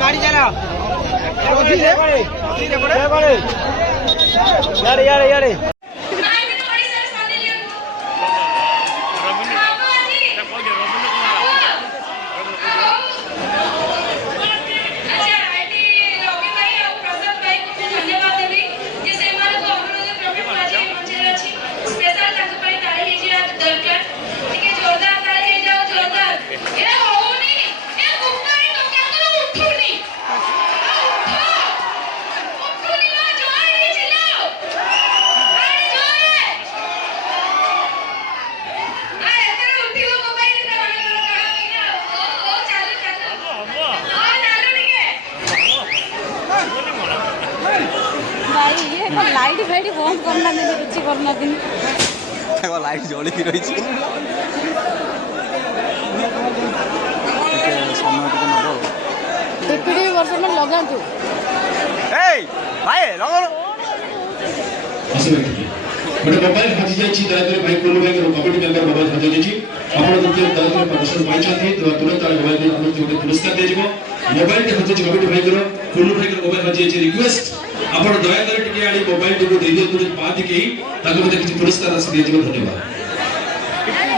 गाड़ी चला यारे लाइट फाइट बंद करना रुचि करना दिन लाइट जली रही वर्ष में लगा गोटे मोबाइल हजि जाए भाई कुल्लू भाई कमिटी मेंबर मोबाइल हजि जाइए दया प्रदर्शन पाई तुरंत मोबाइल गोटे पुरस्कार दिया मोबाइल हजि कमिटी भाई कुल्लू भाई मोबाइल हजि जाइए रिक्वेस्ट आप दया मोबाइल टी दे दिए बात किसी पुरस्कार राशि दिया धन्यवाद।